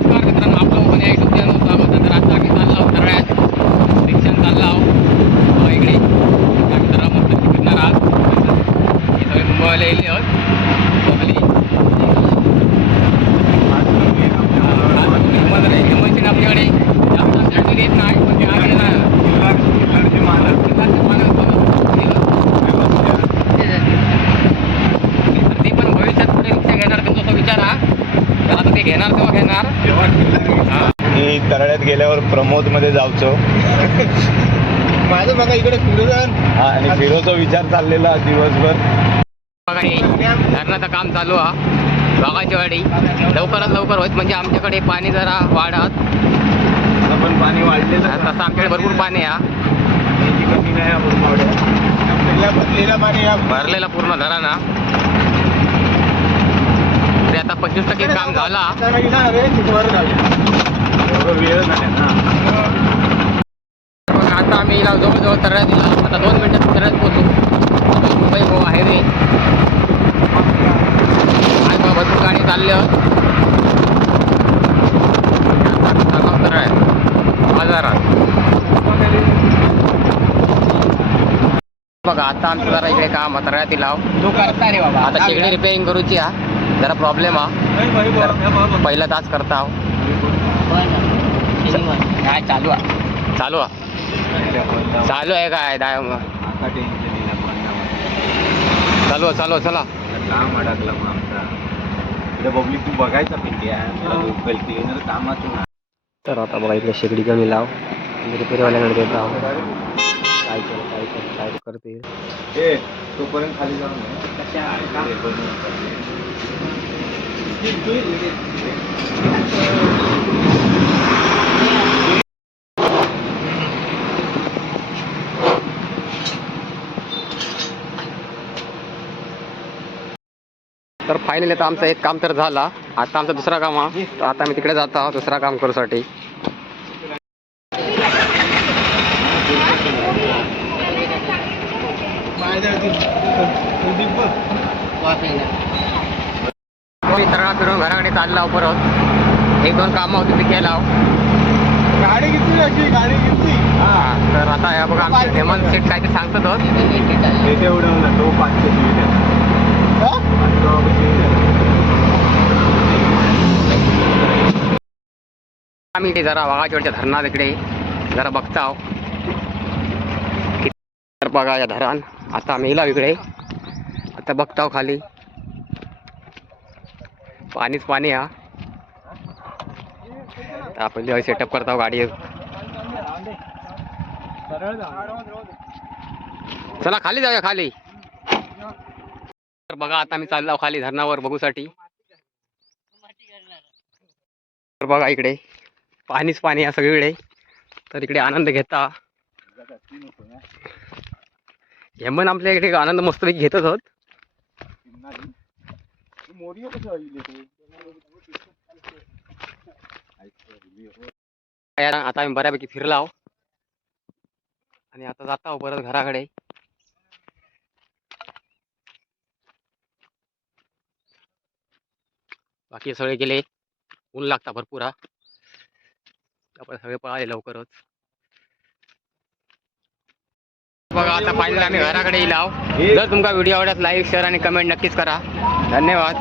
नमस्कार मित्रांनो आपलं पण या युट्यूब चॅनल स्वागत आहे तर आता आम्ही चाललो आहोत सगळ्यात रिक्षाने चाललो आहोत अं, इकडे आम्ही जरा मस्त फिरणार आहोत हे सगळे मुंबईला येईल आहोत मुंबईला हिंमत रे हिंमत आपल्याकडे जास्त आमच्याकडे येत नाही पण ते आहे ना किल्लारचे पानं बघ, केलं. तर ते पण भविष्यात कुठे रिक्षा घेणार त्यांचा तो विचार हा तर आता ते घेणार तेव्हा घेणार? हा मी तराड्यात गेल्यावर प्रमोदमध्ये जाऊचो. माझं बघा इकडे फिरून. हा आणि फिरोचा विचार चाललेला दिवसभर. बघा हे धरणाचं काम चालू हा. बागाची वाडी. लवकरात लवकर होत म्हणजे आमच्याकडे पाणी जरा वाढत. पण पाणी वाढलेलं तसं आमच्याकडे भरपूर पाणी हा. कमी नाही भरलेला पाणी भरलेला पूर्ण धरणा तरी आता पंचवीस टक्के काम झाला. आता आम्ही इला जवळजवळ तळ्यात दिला. आता दोन मिनिटात तळ्यात पोहोचू. मुंबई गोवा हायवे आणि मग भरपूर गाडी चालले आता बाजारात. बघा आता आमचं जरा इकडे काम तळ्यात लाव. तो करता रे बाबा. आता शेगडी रिपेअरिंग करूची हा. जरा प्रॉब्लेम हा. पहिला तास करता आहो. काय चालू आहे? चालू हा चालू आहे काय? दाय चालू आहे, चालू आहे, चला. काम अडकलं मग आमचा. पब्लिक तू बघायचा पिंटी आहे. कामातून तर आता बघा इकडे शेगडी कमी लाव. रिपेअरवाल्याकडे देत आहो काय काय काय करते? ए तोपर्यंत खाली जाऊन ये. तर फायनली आता आमचं एक काम तर झाला. आता आमचा दुसरा काम हा. तर आता आम्ही तिकडे जात आहोत दुसरा काम करूसाठी. मी तळा फिरून घराकडे चालला आहो परत. एक दोन कामं होती ते केला आहो. गाडी घेतली अशी गाडी घेतली. हा तर आता या बघा आमचे हेमंत सेट काय ते सांगतात हो. ते पाचशे आम्ही इथे जरा वाघाचोडच्या धरणात इकडे जरा बघता आहो तर बघा या धरण. आता आम्ही इला इकडे. आता बघताव खाली. पाणीच पाणी हा. आपण जेव्हा सेटअप करता गाडी. चला खाली जाऊया खाली. तर बघा आता मी चाललो खाली धरणावर बघूसाठी. तर बघा इकडे. पाणीच पाणी या सगळीकडे. तर इकडे आनंद घेता. हेमन आपल्या इकडे आनंद मस्तपैकी घेतच आहोत. आता आम्ही बऱ्यापैकी फिरला आहो. आणि आता जाता आहो परत घराकडे. बाकी सगळे गेले. ऊन लागता भरपूर हा. आपण सगळे पळाले लवकरच. बघा आता पाहिलं आम्ही घराकडे येईल आहो. जर तुमचा व्हिडिओ आवडत लाईक शेअर आणि कमेंट नक्कीच करा. धन्यवाद.